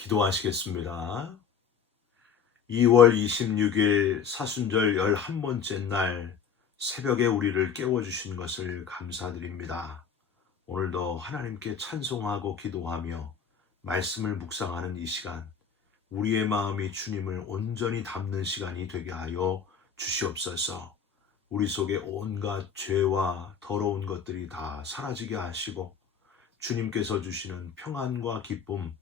기도하시겠습니다. 2월 26일 사순절 11번째 날 새벽에 우리를 깨워주신 것을 감사드립니다. 오늘도 하나님께 찬송하고 기도하며 말씀을 묵상하는 이 시간, 우리의 마음이 주님을 온전히 담는 시간이 되게 하여 주시옵소서. 우리 속에 온갖 죄와 더러운 것들이 다 사라지게 하시고 주님께서 주시는 평안과 기쁨,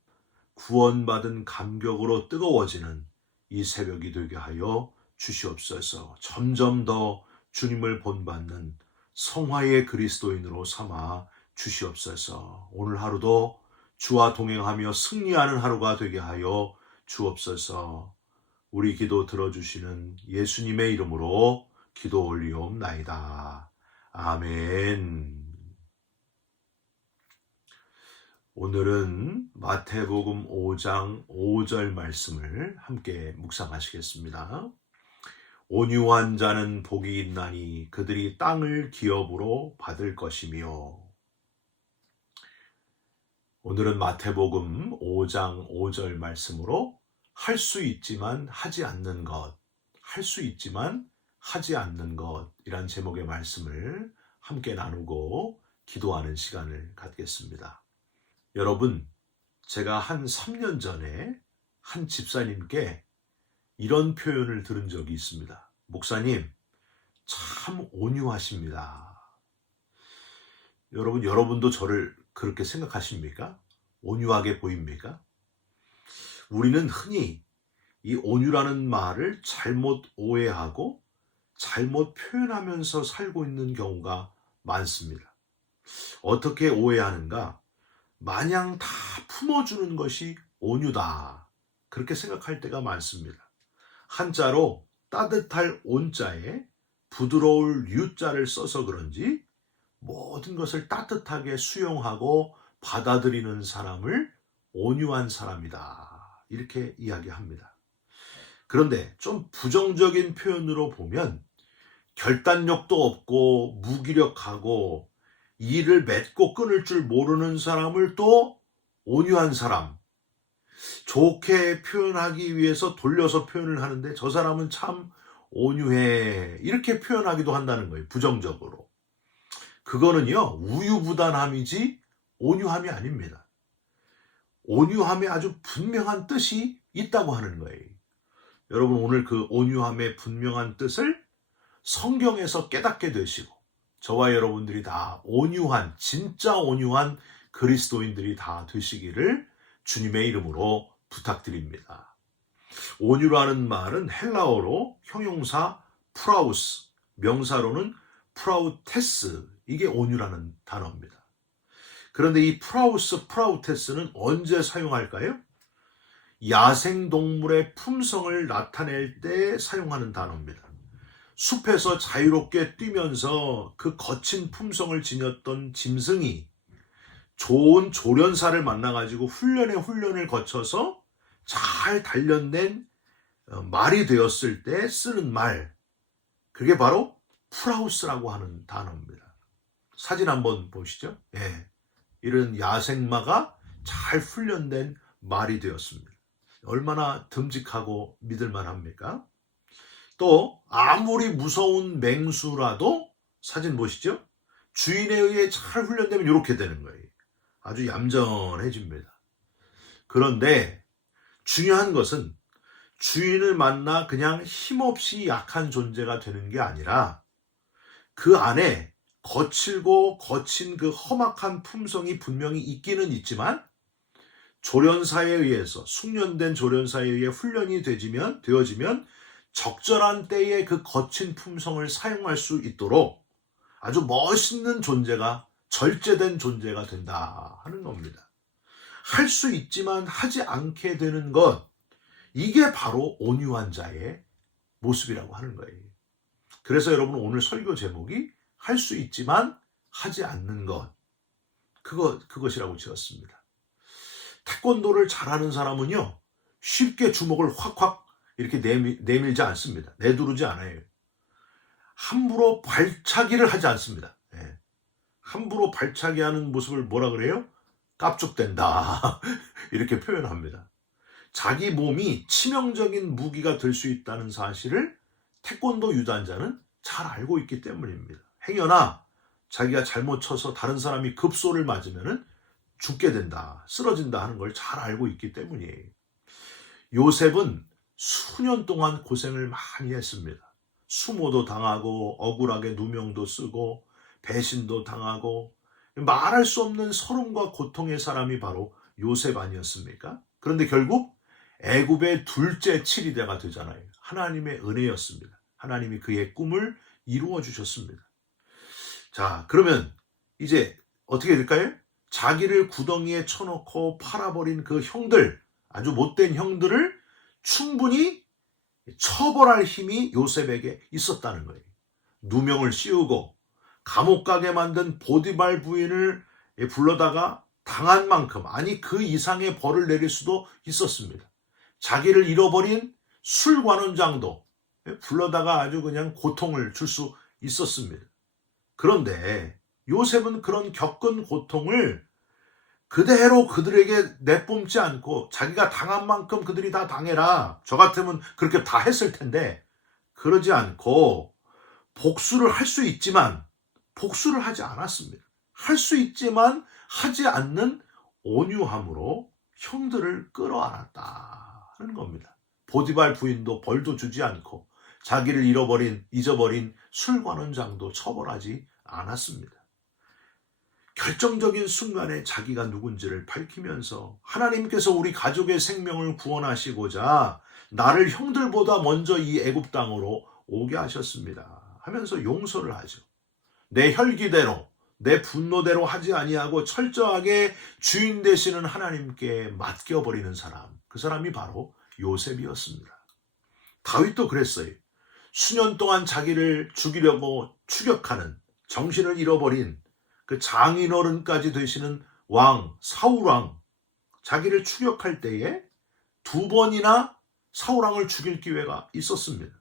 구원받은 감격으로 뜨거워지는 이 새벽이 되게 하여 주시옵소서. 점점 더 주님을 본받는 성화의 그리스도인으로 삼아 주시옵소서. 오늘 하루도 주와 동행하며 승리하는 하루가 되게 하여 주옵소서. 우리 기도 들어주시는 예수님의 이름으로 기도 올리옵나이다. 아멘. 오늘은 마태복음 5장 5절 말씀을 함께 묵상하시겠습니다. 온유한 자는 복이 있나니 그들이 땅을 기업으로 받을 것이며. 오늘은 마태복음 5장 5절 말씀으로 할 수 있지만 하지 않는 것, 할 수 있지만 하지 않는 것이란 제목의 말씀을 함께 나누고 기도하는 시간을 갖겠습니다. 여러분, 제가 한 3년 전에 한 집사님께 이런 표현을 들은 적이 있습니다. 목사님, 참 온유하십니다. 여러분도 저를 그렇게 생각하십니까? 온유하게 보입니까? 우리는 흔히 이 온유라는 말을 잘못 오해하고 잘못 표현하면서 살고 있는 경우가 많습니다. 어떻게 오해하는가? 마냥 다 품어주는 것이 온유다, 그렇게 생각할 때가 많습니다. 한자로 따뜻할 온자에 부드러울 유자를 써서 그런지 모든 것을 따뜻하게 수용하고 받아들이는 사람을 온유한 사람이다, 이렇게 이야기합니다. 그런데 좀 부정적인 표현으로 보면 결단력도 없고 무기력하고 일을 맺고 끊을 줄 모르는 사람을 또 온유한 사람, 좋게 표현하기 위해서 돌려서 표현을 하는데 저 사람은 참 온유해, 이렇게 표현하기도 한다는 거예요. 부정적으로. 그거는요, 우유부단함이지 온유함이 아닙니다. 온유함에 아주 분명한 뜻이 있다고 하는 거예요. 여러분, 오늘 그 온유함의 분명한 뜻을 성경에서 깨닫게 되시고 저와 여러분들이 다 온유한, 진짜 온유한 그리스도인들이 다 되시기를 주님의 이름으로 부탁드립니다. 온유라는 말은 헬라어로 형용사 프라우스, 명사로는 프라우테스, 이게 온유라는 단어입니다. 그런데 이 프라우스, 프라우테스는 언제 사용할까요? 야생동물의 품성을 나타낼 때 사용하는 단어입니다. 숲에서 자유롭게 뛰면서 그 거친 품성을 지녔던 짐승이 좋은 조련사를 만나가지고 훈련을 거쳐서 잘 단련된 말이 되었을 때 쓰는 말, 그게 바로 프라우스라고 하는 단어입니다. 사진 한번 보시죠. 예, 이런 야생마가 잘 훈련된 말이 되었습니다. 얼마나 듬직하고 믿을만합니까? 또 아무리 무서운 맹수라도 사진 보시죠. 주인에 의해 잘 훈련되면 이렇게 되는 거예요. 아주 얌전해집니다. 그런데 중요한 것은 주인을 만나 그냥 힘없이 약한 존재가 되는 게 아니라 그 안에 거칠고 거친 그 험악한 품성이 분명히 있기는 있지만 조련사에 의해서, 숙련된 조련사에 의해 훈련이 되어지면 적절한 때에 그 거친 품성을 사용할 수 있도록 아주 멋있는 존재가, 절제된 존재가 된다 하는 겁니다. 할 수 있지만 하지 않게 되는 것, 이게 바로 온유한 자의 모습이라고 하는 거예요. 그래서 여러분, 오늘 설교 제목이 할 수 있지만 하지 않는 것, 그것이라고 지었습니다. 태권도를 잘하는 사람은요, 쉽게 주먹을 확확 이렇게 내밀지 않습니다. 내두르지 않아요. 함부로 발차기를 하지 않습니다. 예. 함부로 발차기 하는 모습을 뭐라 그래요? 깝죽된다. 이렇게 표현합니다. 자기 몸이 치명적인 무기가 될 수 있다는 사실을 태권도 유단자는 잘 알고 있기 때문입니다. 행여나 자기가 잘못 쳐서 다른 사람이 급소를 맞으면 죽게 된다, 쓰러진다 하는 걸 잘 알고 있기 때문이에요. 요셉은 수년 동안 고생을 많이 했습니다. 수모도 당하고 억울하게 누명도 쓰고 배신도 당하고 말할 수 없는 서름과 고통의 사람이 바로 요셉 아니었습니까? 그런데 결국 애굽의 둘째 치리대가 되잖아요. 하나님의 은혜였습니다. 하나님이 그의 꿈을 이루어 주셨습니다. 자, 그러면 이제 어떻게 될까요? 자기를 구덩이에 쳐놓고 팔아버린 그 형들, 아주 못된 형들을 충분히 처벌할 힘이 요셉에게 있었다는 거예요. 누명을 씌우고 감옥 가게 만든 보디발 부인을 불러다가 당한 만큼, 아니 그 이상의 벌을 내릴 수도 있었습니다. 자기를 잃어버린 술관원장도 불러다가 아주 그냥 고통을 줄 수 있었습니다. 그런데 요셉은 그런 겪은 고통을 그대로 그들에게 내뿜지 않고 자기가 당한 만큼 그들이 다 당해라. 저 같으면 그렇게 다 했을 텐데 그러지 않고 복수를 할 수 있지만 복수를 하지 않았습니다. 할 수 있지만 하지 않는 온유함으로 형들을 끌어안았다 하는 겁니다. 보디발 부인도 벌도 주지 않고 자기를 잊어버린 술관원장도 처벌하지 않았습니다. 결정적인 순간에 자기가 누군지를 밝히면서 하나님께서 우리 가족의 생명을 구원하시고자 나를 형들보다 먼저 이 애굽 땅으로 오게 하셨습니다 하면서 용서를 하죠. 내 혈기대로 내 분노대로 하지 아니하고 철저하게 주인 되시는 하나님께 맡겨버리는 사람, 그 사람이 바로 요셉이었습니다. 다윗도 그랬어요. 수년 동안 자기를 죽이려고 추격하는, 정신을 잃어버린 그 장인어른까지 되시는 왕, 사울왕, 자기를 추격할 때에 2번이나 사울왕을 죽일 기회가 있었습니다.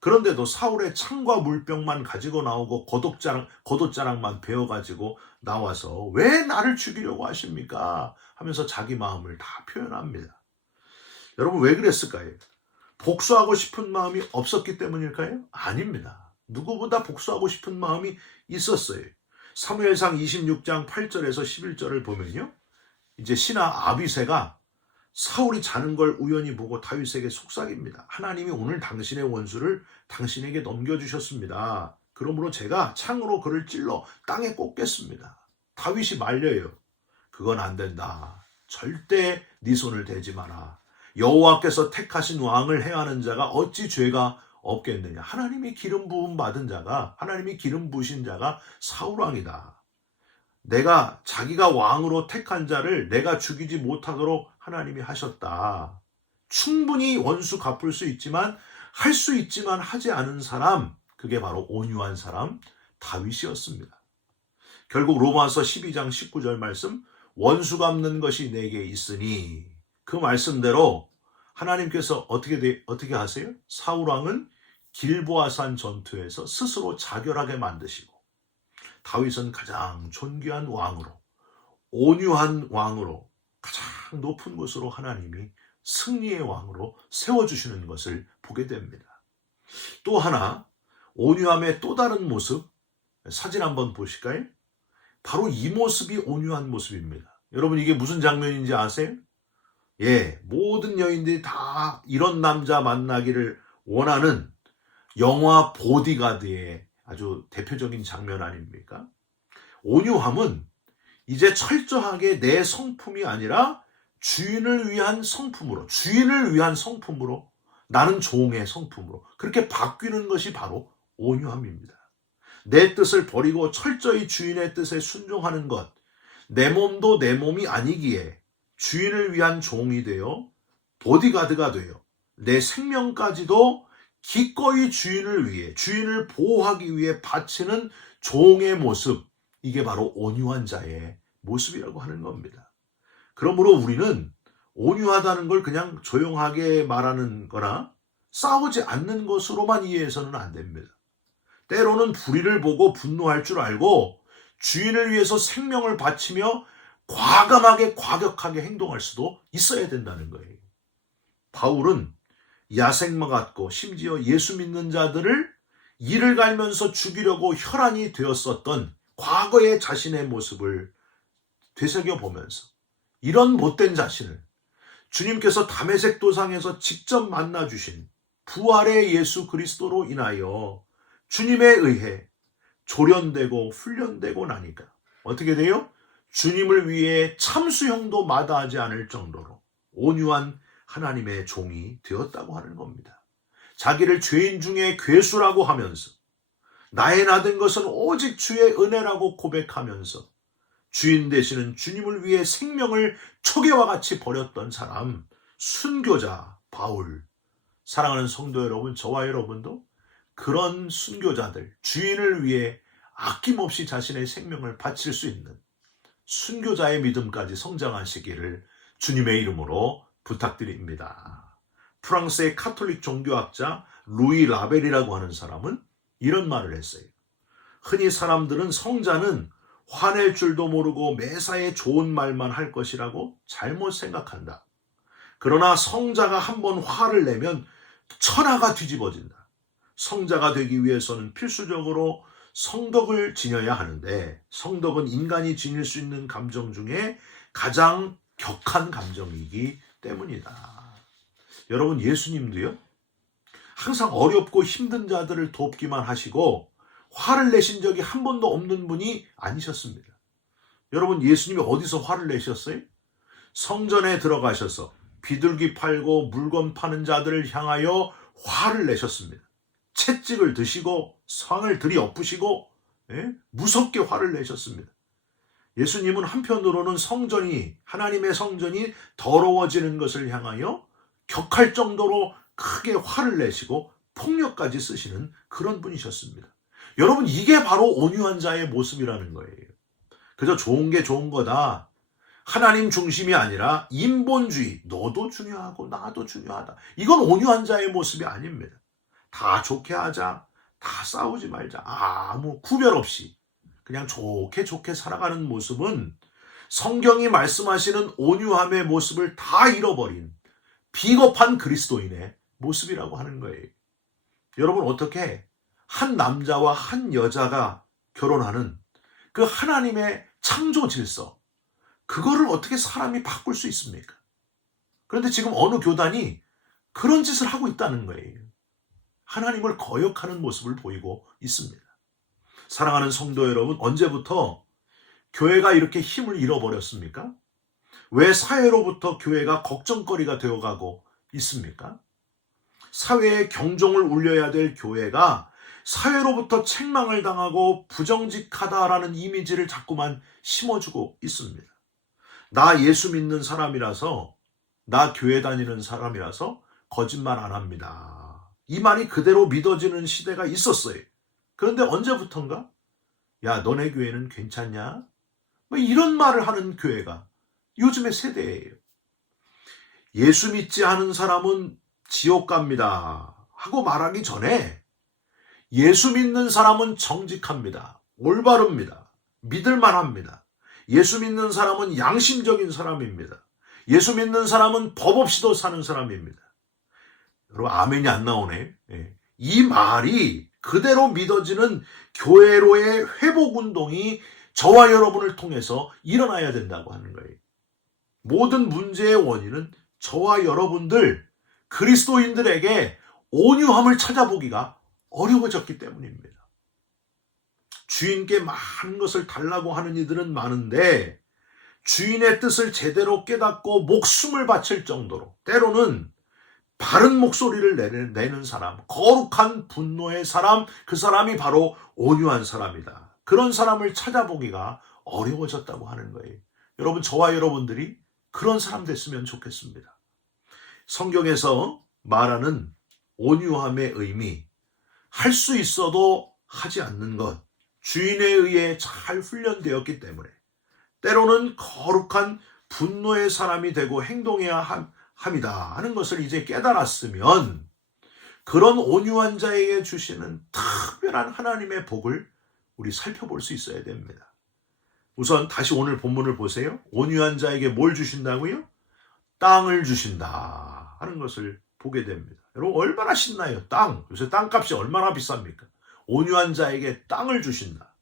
그런데도 사울의 창과 물병만 가지고 나오고 겉옷자락만 베어가지고 나와서 왜 나를 죽이려고 하십니까? 하면서 자기 마음을 다 표현합니다. 여러분, 왜 그랬을까요? 복수하고 싶은 마음이 없었기 때문일까요? 아닙니다. 누구보다 복수하고 싶은 마음이 있었어요. 사무엘상 26장 8절에서 11절을 보면요, 이제 신하 아비새가 사울이 자는 걸 우연히 보고 다윗에게 속삭입니다. 하나님이 오늘 당신의 원수를 당신에게 넘겨주셨습니다. 그러므로 제가 창으로 그를 찔러 땅에 꽂겠습니다. 다윗이 말려요. 그건 안 된다. 절대 네 손을 대지 마라. 여호와께서 택하신 왕을 행하는 자가 어찌 죄가 없겠느냐. 하나님이 기름 부음 받은 자가, 하나님이 기름 부으신 자가 사울왕이다. 자기가 왕으로 택한 자를 내가 죽이지 못하도록 하나님이 하셨다. 충분히 원수 갚을 수 있지만, 할 수 있지만 하지 않은 사람, 그게 바로 온유한 사람 다윗이었습니다. 결국 로마서 12장 19절 말씀, 원수 갚는 것이 내게 있으니, 그 말씀대로 하나님께서 어떻게 하세요? 사울왕은 길보아산 전투에서 스스로 자결하게 만드시고, 다윗은 가장 존귀한 왕으로, 온유한 왕으로, 가장 높은 곳으로 하나님이 승리의 왕으로 세워주시는 것을 보게 됩니다. 또 하나, 온유함의 또 다른 모습, 사진 한번 보실까요? 바로 이 모습이 온유한 모습입니다. 여러분, 이게 무슨 장면인지 아세요? 예, 모든 여인들이 다 이런 남자 만나기를 원하는 영화 보디가드의 아주 대표적인 장면 아닙니까? 온유함은 이제 철저하게 내 성품이 아니라 주인을 위한 성품으로, 나는 종의 성품으로 그렇게 바뀌는 것이 바로 온유함입니다. 내 뜻을 버리고 철저히 주인의 뜻에 순종하는 것, 내 몸도 내 몸이 아니기에 주인을 위한 종이 되어 보디가드가 되어 내 생명까지도 기꺼이 주인을 보호하기 위해 바치는 종의 모습, 이게 바로 온유한 자의 모습이라고 하는 겁니다. 그러므로 우리는 온유하다는 걸 그냥 조용하게 말하는 거나 싸우지 않는 것으로만 이해해서는 안 됩니다. 때로는 불의를 보고 분노할 줄 알고 주인을 위해서 생명을 바치며 과감하게 과격하게 행동할 수도 있어야 된다는 거예요. 바울은 야생마 같고 심지어 예수 믿는 자들을 이를 갈면서 죽이려고 혈안이 되었었던 과거의 자신의 모습을 되새겨보면서 이런 못된 자신을 주님께서 다메섹 도상에서 직접 만나주신 부활의 예수 그리스도로 인하여 주님에 의해 조련되고 훈련되고 나니까 어떻게 돼요? 주님을 위해 참수형도 마다하지 않을 정도로 온유한 하나님의 종이 되었다고 하는 겁니다. 자기를 죄인 중에 괴수라고 하면서 나의 나된 것은 오직 주의 은혜라고 고백하면서 주인 되시는 주님을 위해 생명을 초계와 같이 버렸던 사람, 순교자 바울. 사랑하는 성도 여러분, 저와 여러분도 그런 순교자들, 주인을 위해 아낌없이 자신의 생명을 바칠 수 있는 순교자의 믿음까지 성장하시기를 주님의 이름으로 부탁드립니다. 프랑스의 카톨릭 종교학자 루이 라벨이라고 하는 사람은 이런 말을 했어요. 흔히 사람들은 성자는 화낼 줄도 모르고 매사에 좋은 말만 할 것이라고 잘못 생각한다. 그러나 성자가 한번 화를 내면 천하가 뒤집어진다. 성자가 되기 위해서는 필수적으로 성덕을 지녀야 하는데 성덕은 인간이 지닐 수 있는 감정 중에 가장 격한 감정이기 때문이다. 여러분, 예수님도요, 항상 어렵고 힘든 자들을 돕기만 하시고 화를 내신 적이 한 번도 없는 분이 아니셨습니다. 여러분, 예수님이 어디서 화를 내셨어요? 성전에 들어가셔서 비둘기 팔고 물건 파는 자들을 향하여 화를 내셨습니다. 채찍을 드시고 상을 들이엎으시고 무섭게 화를 내셨습니다. 예수님은 한편으로는 성전이, 하나님의 성전이 더러워지는 것을 향하여 격할 정도로 크게 화를 내시고 폭력까지 쓰시는 그런 분이셨습니다. 여러분, 이게 바로 온유한 자의 모습이라는 거예요. 그저 좋은 게 좋은 거다, 하나님 중심이 아니라 인본주의, 너도 중요하고 나도 중요하다, 이건 온유한 자의 모습이 아닙니다. 다 좋게 하자, 다 싸우지 말자, 아무 구별 없이 그냥 좋게 살아가는 모습은 성경이 말씀하시는 온유함의 모습을 다 잃어버린 비겁한 그리스도인의 모습이라고 하는 거예요. 여러분, 어떻게 한 남자와 한 여자가 결혼하는 그 하나님의 창조 질서, 그거를 어떻게 사람이 바꿀 수 있습니까? 그런데 지금 어느 교단이 그런 짓을 하고 있다는 거예요. 하나님을 거역하는 모습을 보이고 있습니다. 사랑하는 성도 여러분, 언제부터 교회가 이렇게 힘을 잃어버렸습니까? 왜 사회로부터 교회가 걱정거리가 되어가고 있습니까? 사회에 경종을 울려야 될 교회가 사회로부터 책망을 당하고 부정직하다라는 이미지를 자꾸만 심어주고 있습니다. 나 예수 믿는 사람이라서, 나 교회 다니는 사람이라서 거짓말 안 합니다, 이 말이 그대로 믿어지는 시대가 있었어요. 그런데 언제부턴가 야, 너네 교회는 괜찮냐? 뭐 이런 말을 하는 교회가 요즘의 세대예요. 예수 믿지 않은 사람은 지옥 갑니다 하고 말하기 전에 예수 믿는 사람은 정직합니다, 올바릅니다, 믿을만합니다, 예수 믿는 사람은 양심적인 사람입니다, 예수 믿는 사람은 법 없이도 사는 사람입니다. 여러분, 아멘이 안 나오네. 이 말이 그대로 믿어지는 교회로의 회복운동이 저와 여러분을 통해서 일어나야 된다고 하는 거예요. 모든 문제의 원인은 저와 여러분들 그리스도인들에게 온유함을 찾아보기가 어려워졌기 때문입니다. 주인께 많은 것을 달라고 하는 이들은 많은데 주인의 뜻을 제대로 깨닫고 목숨을 바칠 정도로, 때로는 바른 목소리를 내는 사람, 거룩한 분노의 사람, 그 사람이 바로 온유한 사람이다, 그런 사람을 찾아보기가 어려워졌다고 하는 거예요. 여러분, 저와 여러분들이 그런 사람 됐으면 좋겠습니다. 성경에서 말하는 온유함의 의미, 할 수 있어도 하지 않는 것, 주인에 의해 잘 훈련되었기 때문에 때로는 거룩한 분노의 사람이 되고 행동해야 합니다 하는 것을 이제 깨달았으면 그런 온유한 자에게 주시는 특별한 하나님의 복을 우리 살펴볼 수 있어야 됩니다. 우선 다시 오늘 본문을 보세요. 온유한 자에게 뭘 주신다고요? 땅을 주신다. 하는 것을 보게 됩니다. 여러분 얼마나 신나요? 땅. 요새 땅값이 얼마나 비쌉니까? 온유한 자에게 땅을 주신다.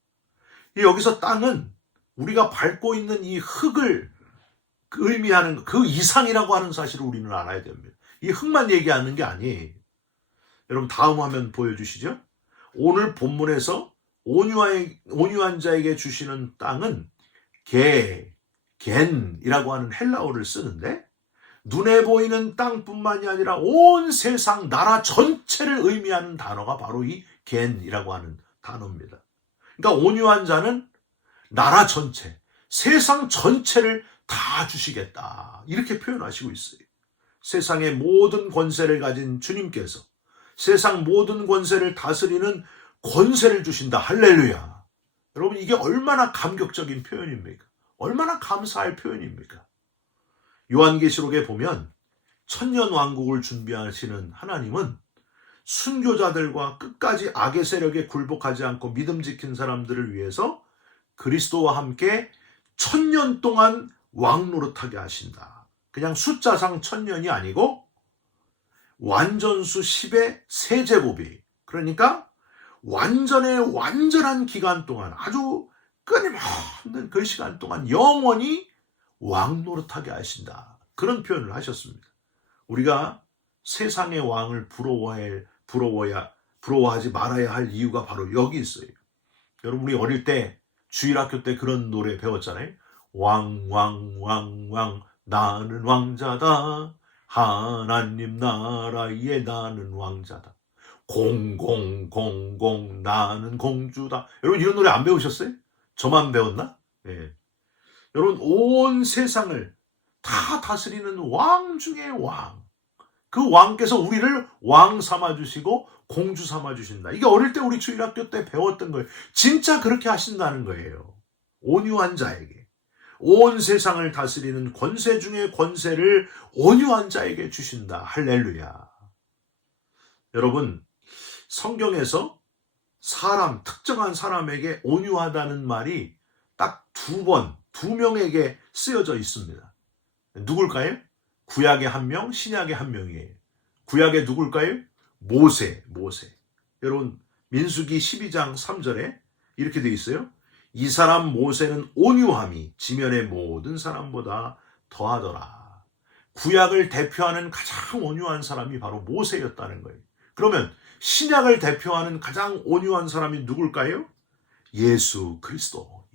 여기서 땅은 우리가 밟고 있는 이 흙을 의미하는 그 이상이라고 하는 사실을 우리는 알아야 됩니다. 이 흙만 얘기하는 게 아니에요. 여러분 다음 화면 보여주시죠. 오늘 본문에서 온유한 자에게 주시는 땅은 겐이라고 하는 헬라어를 쓰는데 눈에 보이는 땅뿐만이 아니라 온 세상 나라 전체를 의미하는 단어가 바로 이 겐이라고 하는 단어입니다. 그러니까 온유한 자는 나라 전체, 세상 전체를 다 주시겠다. 이렇게 표현하시고 있어요. 세상의 모든 권세를 가진 주님께서 세상 모든 권세를 다스리는 권세를 주신다. 할렐루야. 여러분 이게 얼마나 감격적인 표현입니까? 얼마나 감사할 표현입니까? 요한계시록에 보면 천년 왕국을 준비하시는 하나님은 순교자들과 끝까지 악의 세력에 굴복하지 않고 믿음 지킨 사람들을 위해서 그리스도와 함께 1000년 동안 왕노릇하게 하신다. 그냥 숫자상 1000년이 아니고 완전수 10의 세제곱이, 그러니까 완전한 기간 동안, 아주 끊임없는 그 시간 동안 영원히 왕노릇하게 하신다. 그런 표현을 하셨습니다. 우리가 세상의 왕을 부러워하지 말아야 할 이유가 바로 여기 있어요. 여러분 우리 어릴 때 주일학교 때 그런 노래 배웠잖아요. 왕 나는 왕자다. 하나님 나라에 나는 왕자다. 공공 나는 공주다. 여러분 이런 노래 안 배우셨어요? 저만 배웠나? 예. 여러분 온 세상을 다 다스리는 왕 중에 왕. 그 왕께서 우리를 왕 삼아주시고 공주 삼아주신다. 이게 어릴 때 우리 주일학교 때 배웠던 거예요. 진짜 그렇게 하신다는 거예요. 온유한 자에게. 온 세상을 다스리는 권세 중에 권세를 온유한 자에게 주신다. 할렐루야. 여러분 성경에서 특정한 사람에게 온유하다는 말이 딱 두 명에게 쓰여져 있습니다. 누굴까요? 구약의 한 명, 신약의 한 명이에요. 구약의 누굴까요? 모세. 여러분 민수기 12장 3절에 이렇게 되어 있어요. 이 사람 모세는 온유함이 지면의 모든 사람보다 더하더라. 구약을 대표하는 가장 온유한 사람이 바로 모세였다는 거예요. 그러면 신약을 대표하는 가장 온유한 사람이 누굴까요? 예수 그리스도.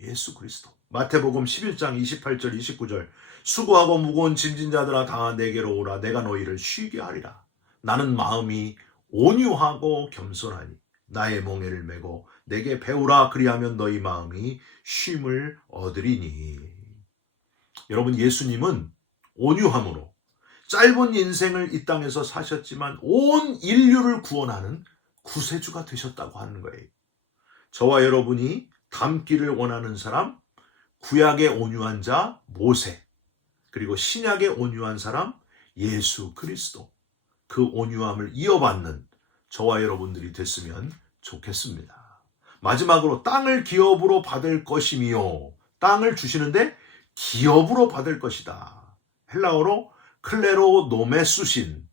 마태복음 11장 28절 29절 수고하고 무거운 짐진 자들아 다 내게로 오라. 내가 너희를 쉬게 하리라. 나는 마음이 온유하고 겸손하니 나의 멍에를 메고 내게 배우라. 그리하면 너희 마음이 쉼을 얻으리니. 여러분 예수님은 온유함으로 짧은 인생을 이 땅에서 사셨지만 온 인류를 구원하는 구세주가 되셨다고 하는 거예요. 저와 여러분이 닮기를 원하는 사람, 구약의 온유한 자 모세, 그리고 신약의 온유한 사람 예수 그리스도, 그 온유함을 이어받는 저와 여러분들이 됐으면 좋겠습니다. 마지막으로 땅을 기업으로 받을 것이며, 땅을 주시는데 기업으로 받을 것이다. 헬라어로 클레로노메수신,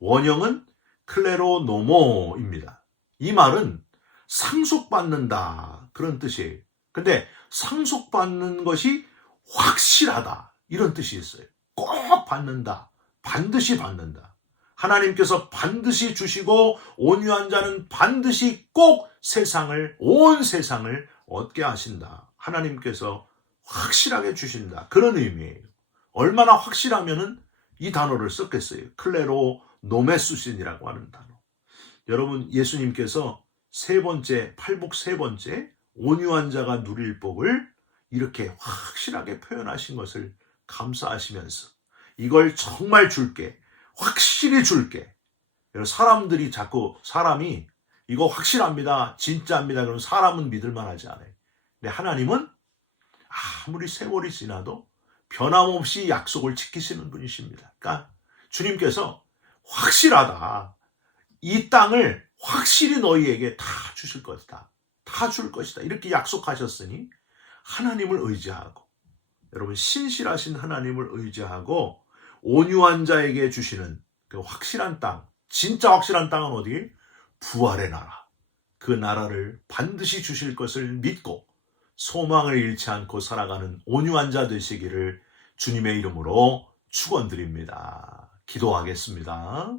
원형은 클레로노모입니다. 이 말은 상속받는다 그런 뜻이에요. 근데 상속받는 것이 확실하다 이런 뜻이 있어요. 꼭 받는다. 반드시 받는다. 하나님께서 반드시 주시고 온유한 자는 반드시 꼭 온 세상을 얻게 하신다. 하나님께서 확실하게 주신다. 그런 의미예요. 얼마나 확실하면은 이 단어를 썼겠어요. 클레로노메수신이라고 하는 단어. 여러분 예수님께서 팔복 세 번째 온유한 자가 누릴 복을 이렇게 확실하게 표현하신 것을 감사하시면서 이걸 정말 줄게, 확실히 줄게. 사람이 이거 확실합니다, 진짜입니다. 그러면 사람은 믿을만 하지 않아요. 근데 하나님은 아무리 세월이 지나도 변함없이 약속을 지키시는 분이십니다. 그러니까 주님께서 확실하다. 이 땅을 확실히 너희에게 다 주실 것이다. 다 줄 것이다. 이렇게 약속하셨으니 하나님을 의지하고, 여러분 신실하신 하나님을 의지하고 온유한 자에게 주시는 그 확실한 땅, 진짜 확실한 땅은 어디? 부활의 나라. 그 나라를 반드시 주실 것을 믿고 소망을 잃지 않고 살아가는 온유한 자 되시기를 주님의 이름으로 축원드립니다. 기도하겠습니다.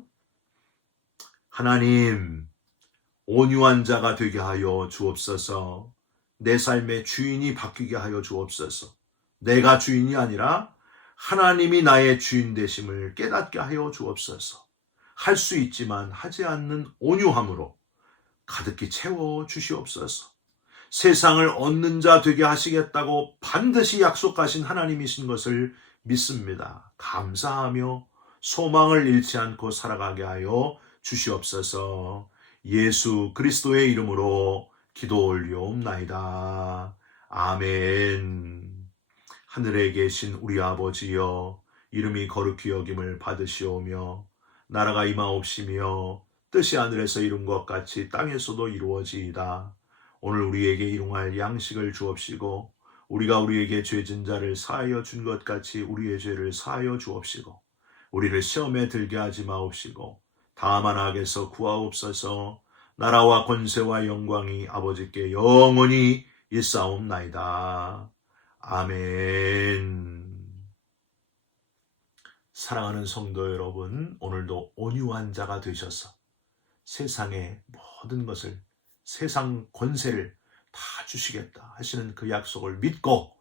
하나님, 온유한 자가 되게 하여 주옵소서. 내 삶의 주인이 바뀌게 하여 주옵소서. 내가 주인이 아니라 하나님이 나의 주인 되심을 깨닫게 하여 주옵소서. 할 수 있지만 하지 않는 온유함으로 가득히 채워 주시옵소서. 세상을 얻는 자 되게 하시겠다고 반드시 약속하신 하나님이신 것을 믿습니다. 감사하며 소망을 잃지 않고 살아가게 하여 주시옵소서. 예수 그리스도의 이름으로 기도 올리옵나이다. 아멘. 하늘에 계신 우리 아버지여, 이름이 거룩히 여김을 받으시오며 나라가 임하옵시며 뜻이 하늘에서 이룬 것 같이 땅에서도 이루어지이다. 오늘 우리에게 일용할 양식을 주옵시고 우리가 우리에게 죄진 자를 사하여 준 것 같이 우리의 죄를 사하여 주옵시고 우리를 시험에 들게 하지 마옵시고 다만 악에서 구하옵소서. 나라와 권세와 영광이 아버지께 영원히 일사옵나이다. 아멘. 사랑하는 성도 여러분, 오늘도 온유한 자가 되셔서 세상의 모든 것을, 세상 권세를 다 주시겠다 하시는 그 약속을 믿고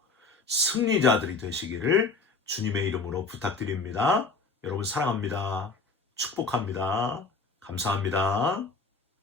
승리자들이 되시기를 주님의 이름으로 부탁드립니다. 여러분 사랑합니다. 축복합니다. 감사합니다.